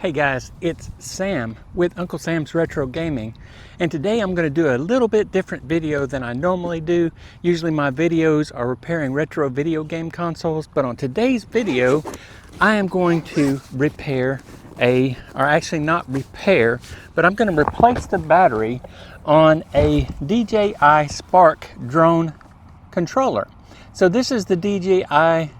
Hey guys, it's Sam with Uncle Sam's Retro Gaming, and today I'm going to do a little bit different video than I normally do. Usually my videos are repairing retro video game consoles, but on today's video I am going to repair or actually not repair, but I'm going to replace the battery on a DJI Spark drone controller. So this is the DJI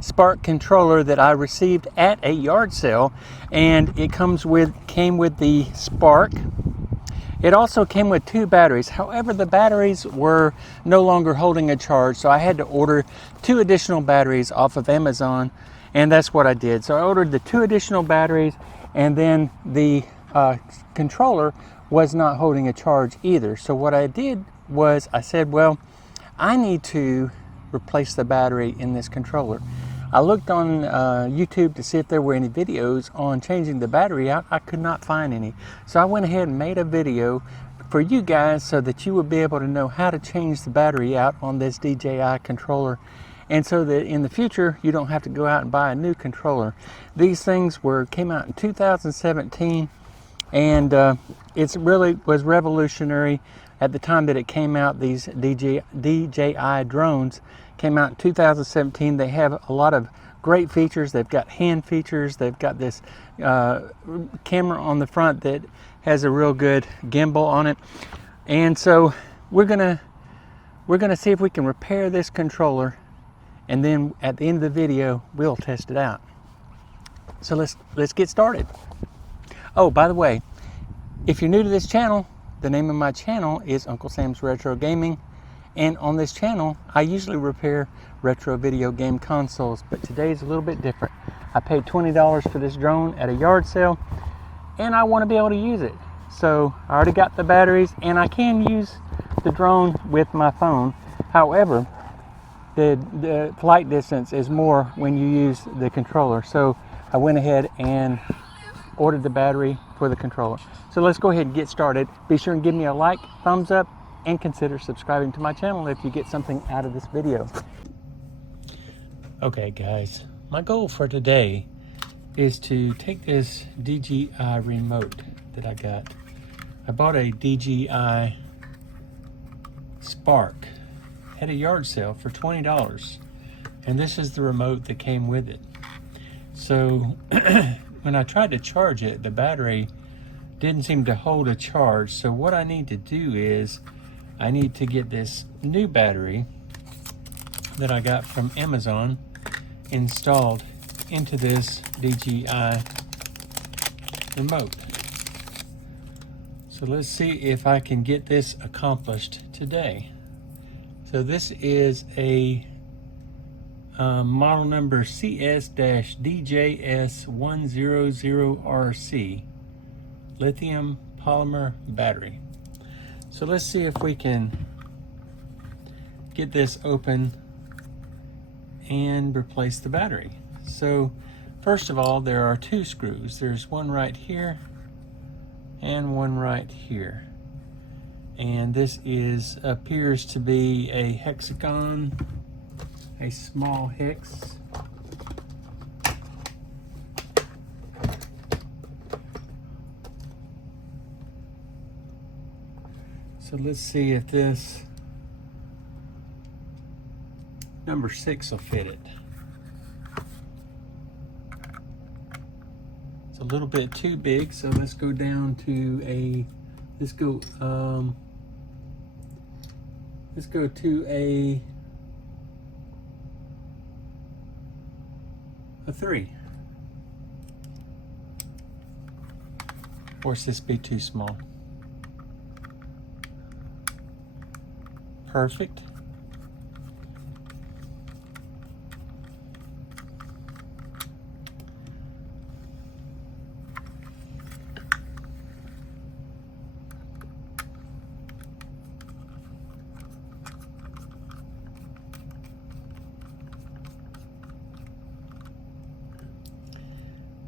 Spark controller that I received at a yard sale, and it came with the Spark. It also came with 2 batteries. However, the batteries were no longer holding a charge, so I had to order 2 additional batteries off of Amazon, and that's what I did. So I ordered the 2 additional batteries, and then the controller was not holding a charge either. So what I did was I said, well, I need to replace the battery in this controller. I looked on YouTube to see if there were any videos on changing the battery out. I could not find any. So I went ahead and made a video for you guys so that you would be able to know how to change the battery out on this DJI controller, and so that in the future you don't have to go out and buy a new controller. These things came out in 2017, and it really was revolutionary at the time that it came out. These DJI drones came out in 2017. They have a lot of great features. They've got hand features. They've got this camera on the front that has a real good gimbal on it. And so we're gonna see if we can repair this controller, and then at the end of the video we'll test it out. So let's get started. Oh, by the way, if you're new to this channel, the name of my channel is Uncle Sam's Retro Gaming, and on this channel I usually repair retro video game consoles, but today's a little bit different. I paid $20 for this drone at a yard sale, and I want to be able to use it. So I already got the batteries, and I can use the drone with my phone. However, the flight distance is more when you use the controller. So I went ahead and ordered the battery for the controller. So let's go ahead and get started. Be sure and give me a like, thumbs up, and consider subscribing to my channel if you get something out of this video. Okay guys, my goal for today is to take this DJI remote that I got. I bought a DJI Spark at a yard sale for $20, and this is the remote that came with it. So when I tried to charge it, the battery didn't seem to hold a charge. So what I need to do is I need to get this new battery that I got from Amazon installed into this DJI remote. So let's see if I can get this accomplished today. So this is a model number CS-DJS100RC lithium polymer battery. So let's see if we can get this open and replace the battery. So first of all, there are 2 screws. There's one right here and one right here, and this appears to be a hexagon, a small hex. So let's see if this number 6 will fit it. It's a little bit too big, so let's go down to a, let's go to a 3. Or does this be too small? Perfect.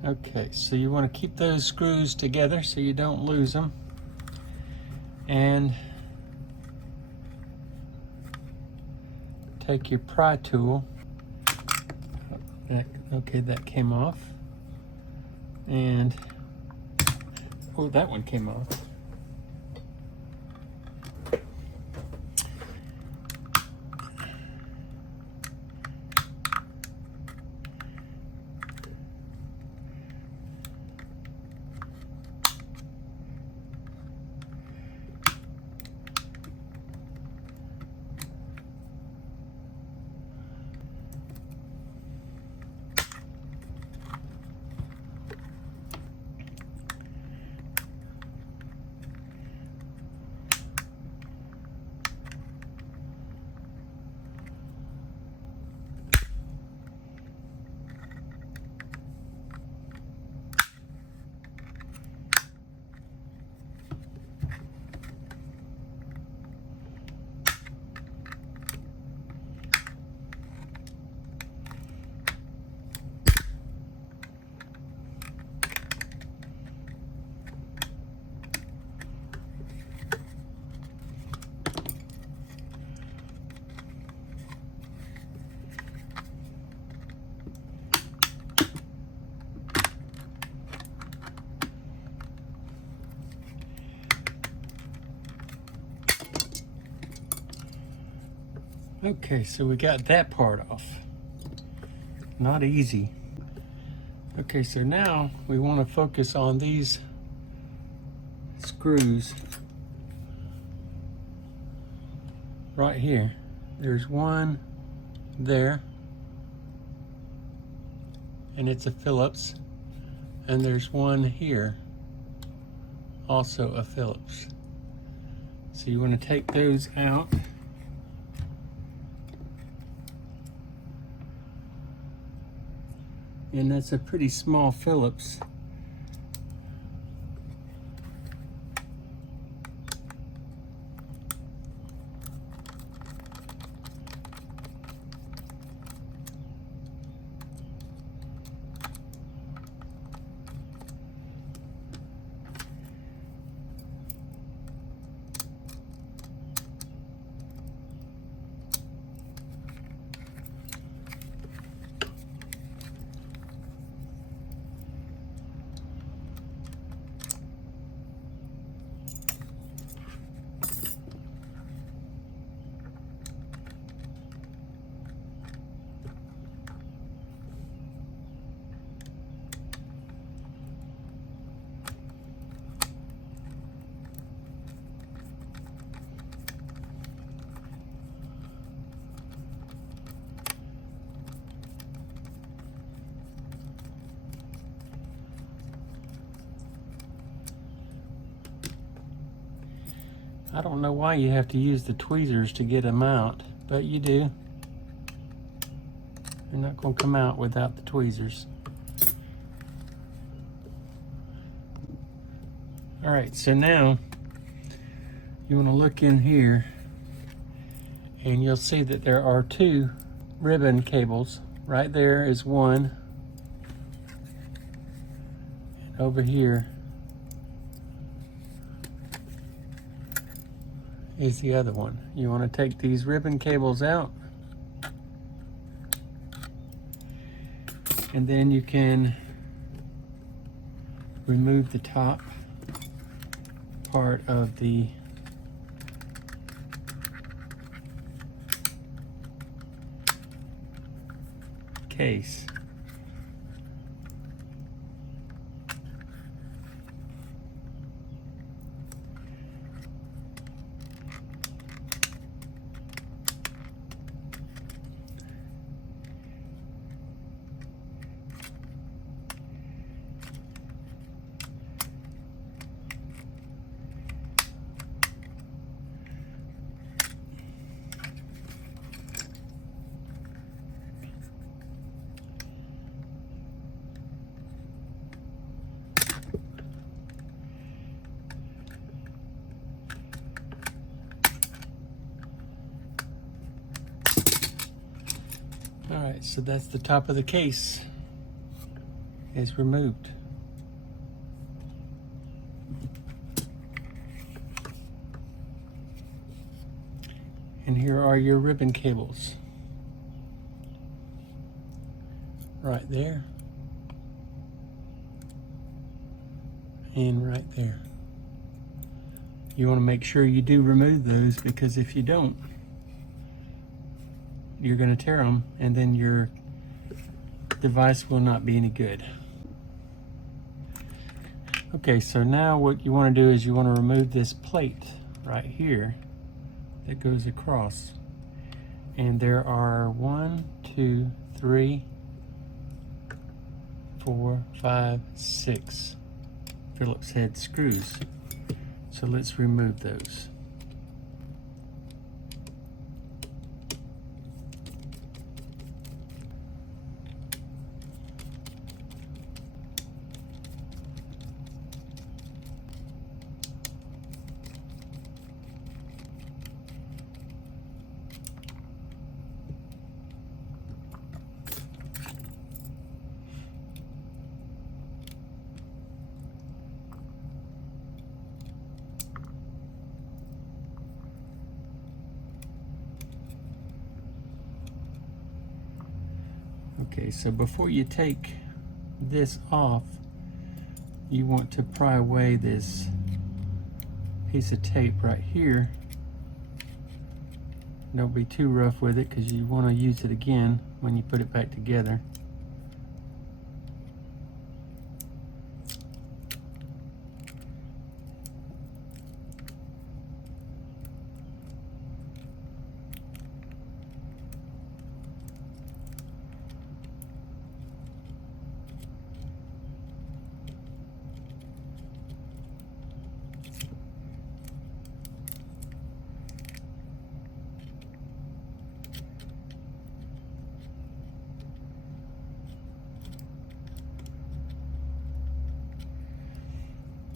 Okay, so you want to keep those screws together so you don't lose them. And take your pry tool. Okay, that came off. And, oh, that one came off. Okay, so we got that part off. Not easy. Okay, so now we want to focus on these screws right here. There's one there, and it's a Phillips, and there's one here, also a Phillips. So you want to take those out. And that's a pretty small Phillips. I don't know why you have to use the tweezers to get them out, but you do. They're not going to come out without the tweezers. All right, so now you want to look in here and you'll see that there are two ribbon cables. Right there is one, and over here is the other one. You want to take these ribbon cables out, and then you can remove the top part of the case. All right, so that's the top of the case is removed. And here are your ribbon cables. right there and right there. You want to make sure you do remove those, because if you don't, you're going to tear them and then your device will not be any good. Okay, so now what you want to do is you want to remove this plate right here that goes across. And there are 1, 2, 3, 4, 5, 6 Phillips head screws. So let's remove those. Okay, so before you take this off, you want to pry away this piece of tape right here. Don't be too rough with it, because you want to use it again when you put it back together.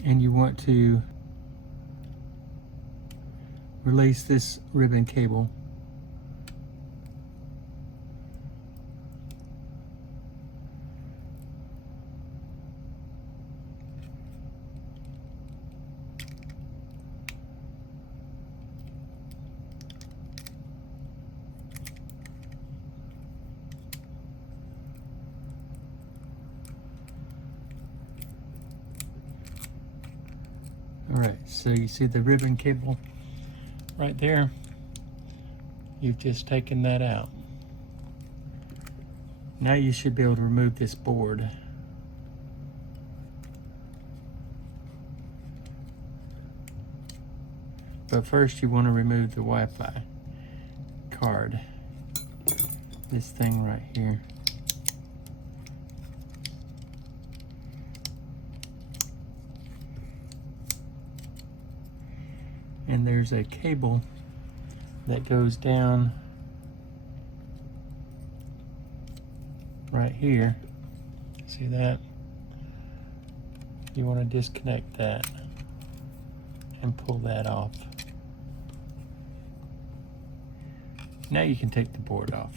And you want to release this ribbon cable. Alright, so you see the ribbon cable right there? You've just taken that out. Now you should be able to remove this board. But first you want to remove the Wi-Fi card. This thing right here. And there's a cable that goes down right here. See that? You want to disconnect that and pull that off. Now you can take the board off.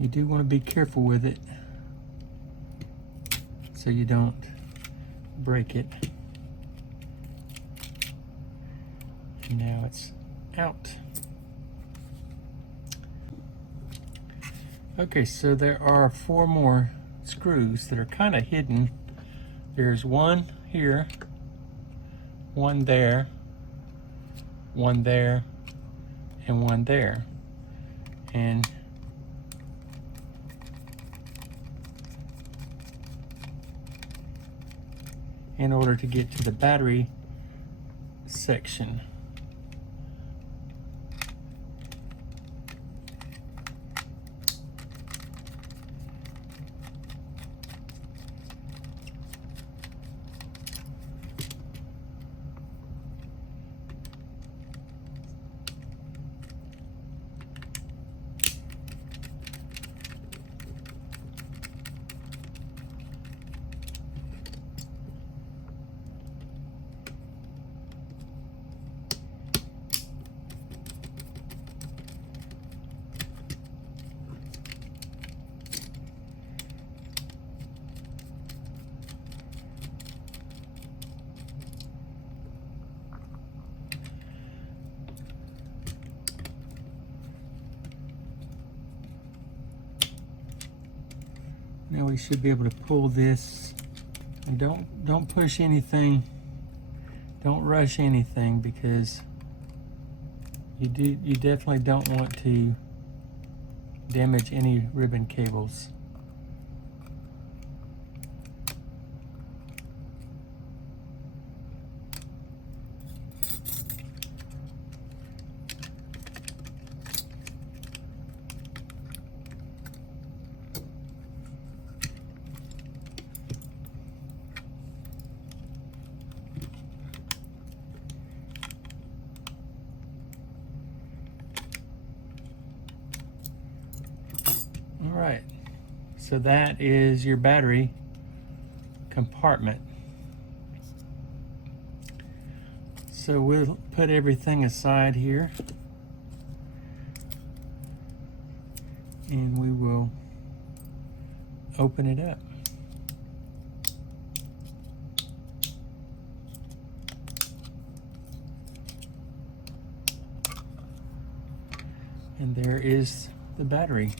You do want to be careful with it so you don't break it. And now it's out. Okay, so there are 4 more screws that are kind of hidden. There's one here, one there, one there, and one there. And in order to get to the battery section. Now we should be able to pull this. And don't push anything. Don't rush anything, because you definitely don't want to damage any ribbon cables. All right, so that is your battery compartment. So we'll put everything aside here, and we will open it up. And there is the battery.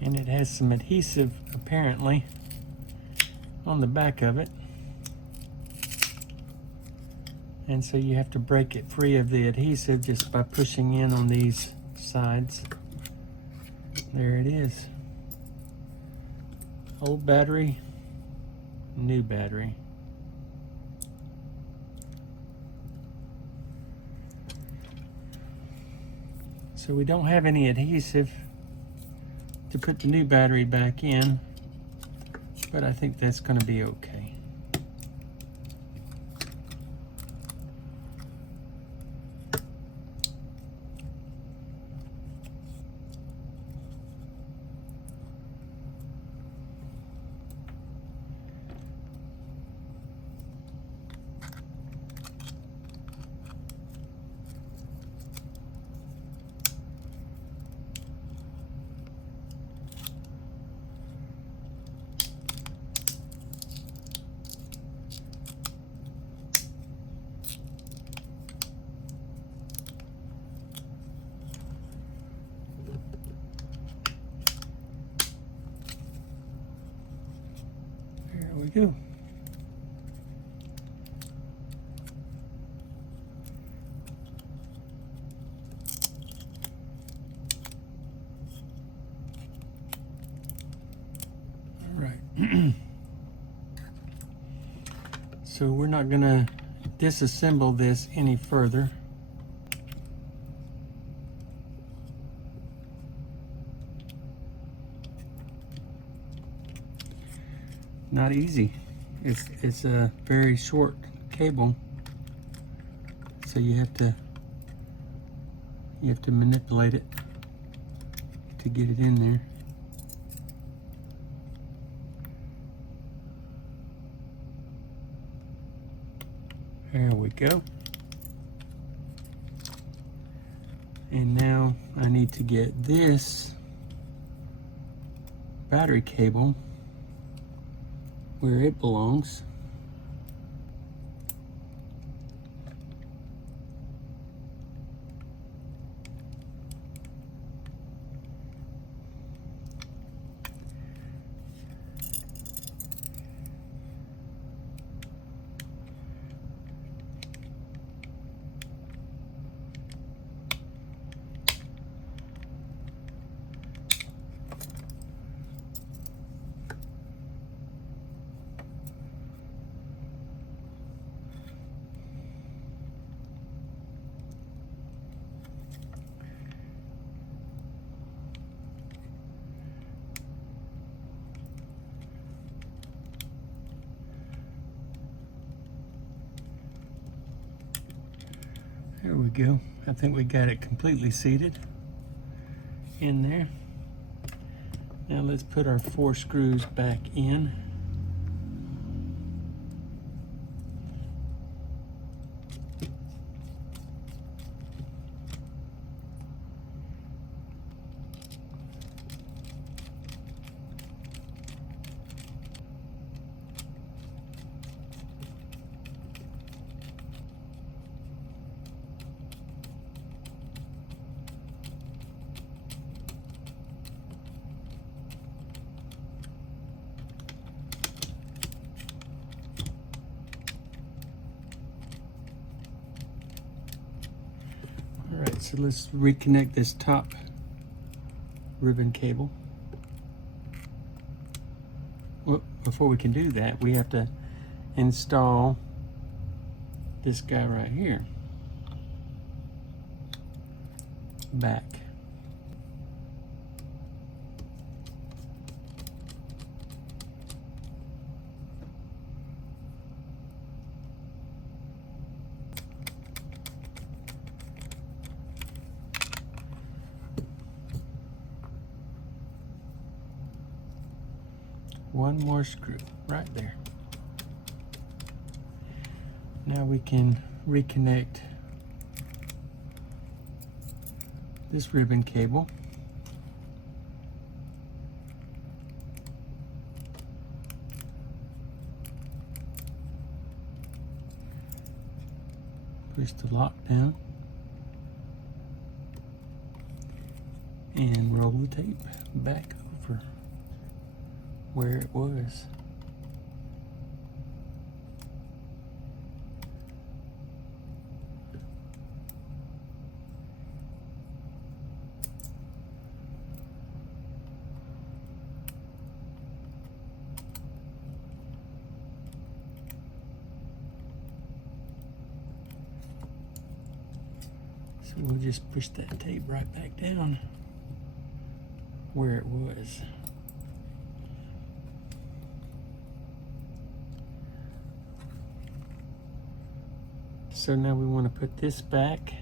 And it has some adhesive apparently on the back of it, and so you have to break it free of the adhesive just by pushing in on these sides. There it is. Old battery, new battery. So we don't have any adhesive to put the new battery back in, but I think that's going to be okay. We go. All right. So we're not going to disassemble this any further. Not easy. It's a very short cable, so you have to manipulate it to get it in there. There we go. And now I need to get this battery cable where it belongs. we go. I think we got it completely seated in there. Now let's put our 4 screws back in. All right, so let's reconnect this top ribbon cable. Well, before we can do that, we have to install this guy right here back. One more screw right there. Now we can reconnect this ribbon cable. Push the lock down and roll the tape back over where it was. So we'll just push that tape right back down where it was. So now we want to put this back.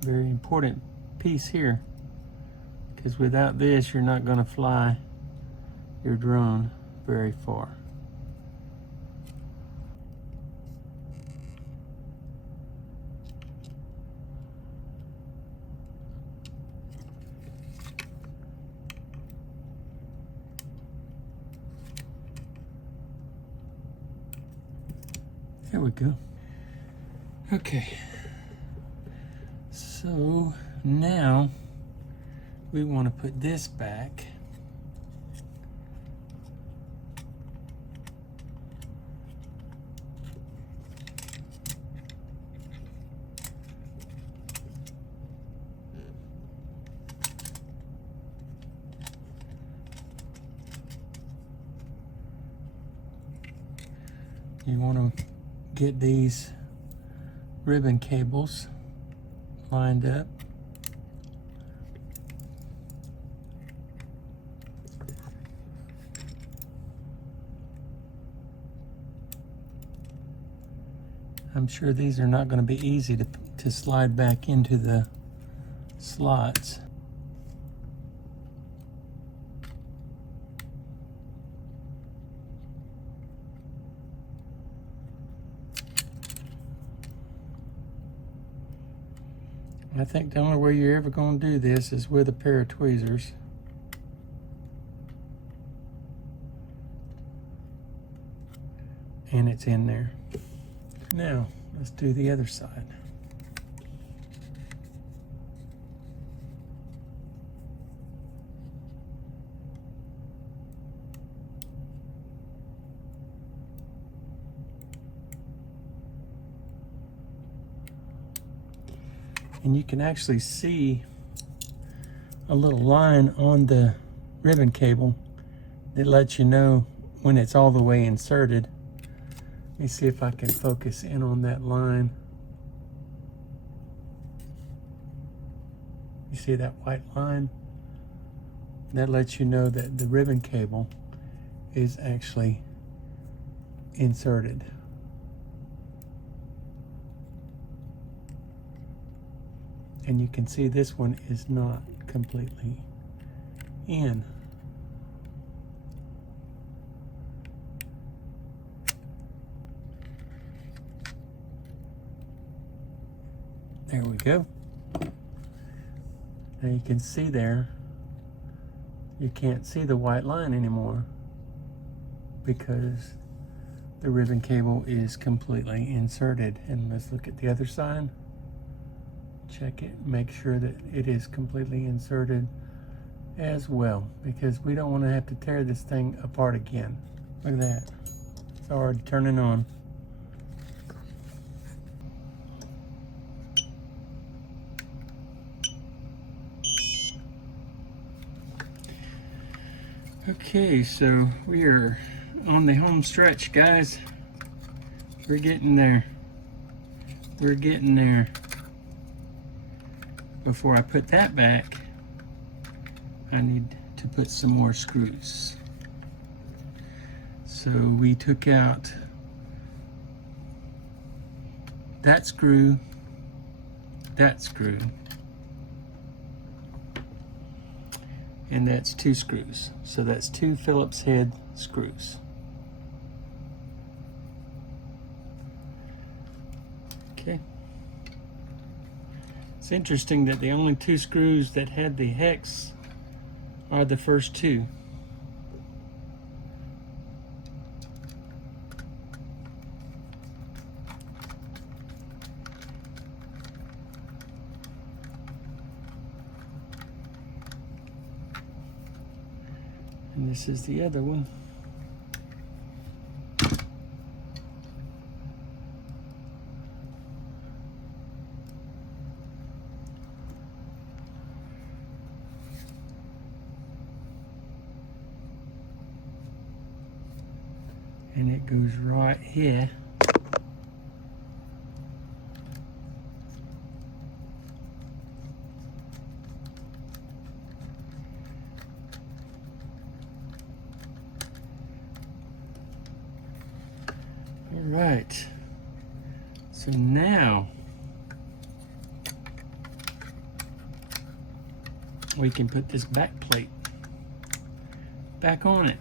Very important piece here, because without this you're not going to fly your drone very far. There we go. Okay. So now we want to put this back. You want to get these ribbon cables lined up. I'm sure these are not going to be easy to slide back into the slots. I think the only way you're ever going to do this is with a pair of tweezers. And it's in there. Now, let's do the other side. And you can actually see a little line on the ribbon cable that lets you know when it's all the way inserted. Let me see if I can focus in on that line. You see that white line? That lets you know that the ribbon cable is actually inserted. And you can see this one is not completely in. There we go. Now you can see there, you can't see the white line anymore because the ribbon cable is completely inserted. And let's look at the other side. Check it, make sure that it is completely inserted as well, because we don't want to have to tear this thing apart again. Look at that. It's already turning on. Okay, so we are on the home stretch, guys. We're getting there. We're getting there. Before I put that back, I need to put some more screws. So we took out that screw, and that's 2 screws. So that's 2 Phillips head screws. Okay. It's interesting that the only 2 screws that had the hex are the first 2. And this is the other one. And it goes right here. All right. So now we can put this back plate back on it.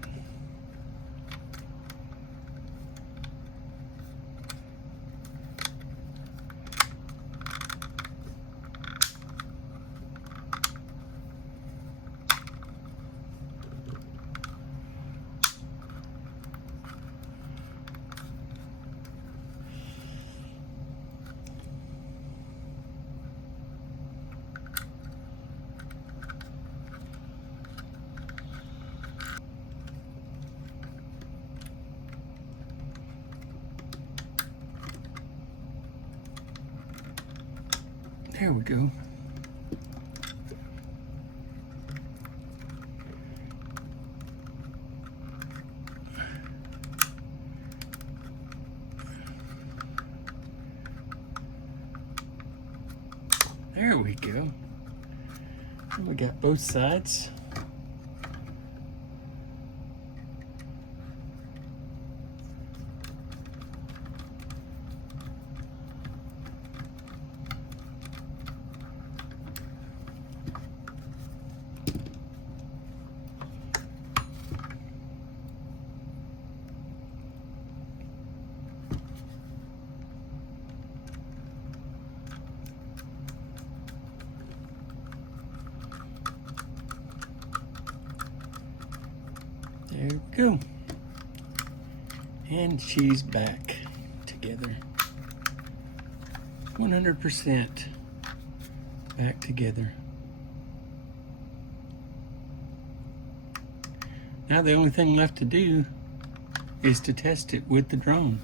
There we go. There we go. And we got both sides. There we go. And she's back together. 100% back together. Now the only thing left to do is to test it with the drone.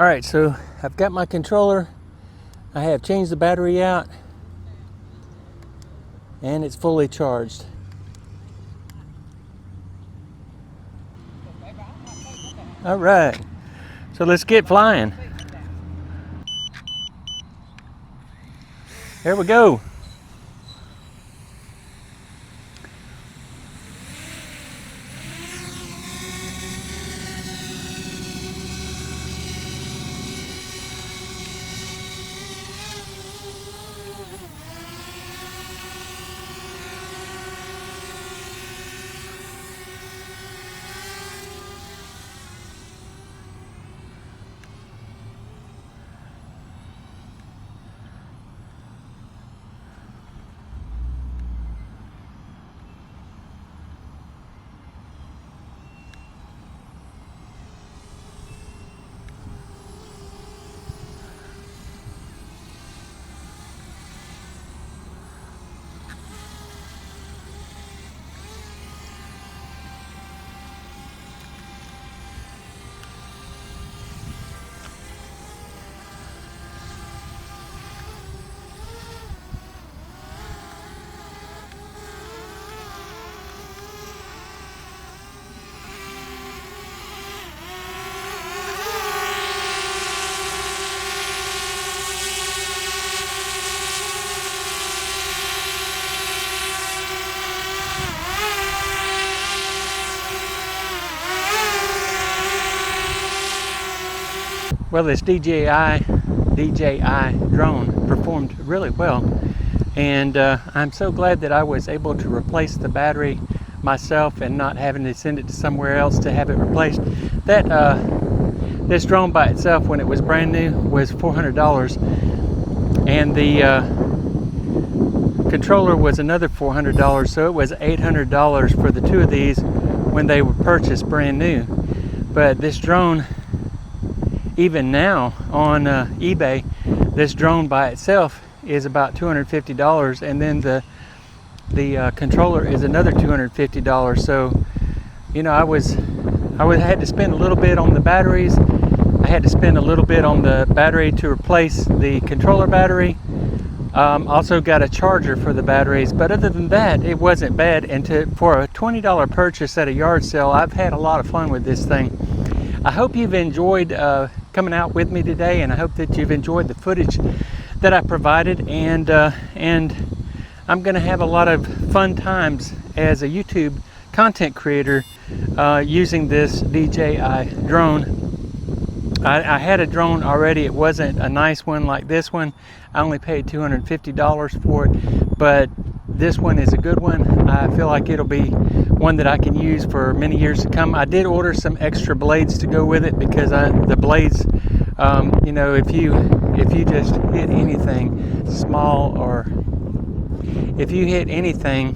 All right, so I've got my controller. I have changed the battery out and it's fully charged. All right, so let's get flying. Here we go. Well, this DJI drone performed really well, and I'm so glad that I was able to replace the battery myself and not having to send it to somewhere else to have it replaced. That this drone by itself, when it was brand new, was $400, and the controller was another $400, so it was $800 for the two of these when they were purchased brand new. But this drone, even now on eBay, this drone by itself is about $250, and then the controller is another $250. So, you know, I had to spend a little bit on the batteries. I had to spend a little bit on the battery to replace the controller battery. Also got a charger for the batteries, but other than that, it wasn't bad. And for a $20 purchase at a yard sale, I've had a lot of fun with this thing. I hope you've enjoyed coming out with me today, and I hope that you've enjoyed the footage that I provided, and I'm going to have a lot of fun times as a YouTube content creator using this DJI drone. I had a drone already. It wasn't a nice one like this one. I only paid $250 for it, but this one is a good one. I feel like it'll be one that I can use for many years to come. I did order some extra blades to go with it, because the blades, you know, if you just hit anything small, or if you hit anything,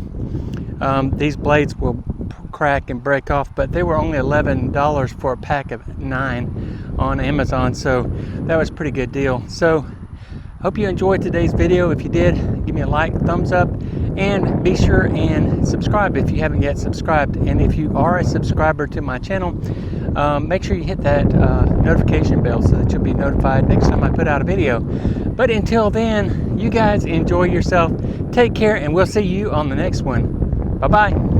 these blades will crack and break off. But they were only $11 for a pack of 9 on Amazon, so that was a pretty good deal. So hope you enjoyed today's video. If you did, give me a like, thumbs up, and be sure and subscribe if you haven't yet subscribed. And if you are a subscriber to my channel, make sure you hit that notification bell so that you'll be notified next time I put out a video. But until then, you guys enjoy yourself, take care, and we'll see you on the next one. Bye-bye.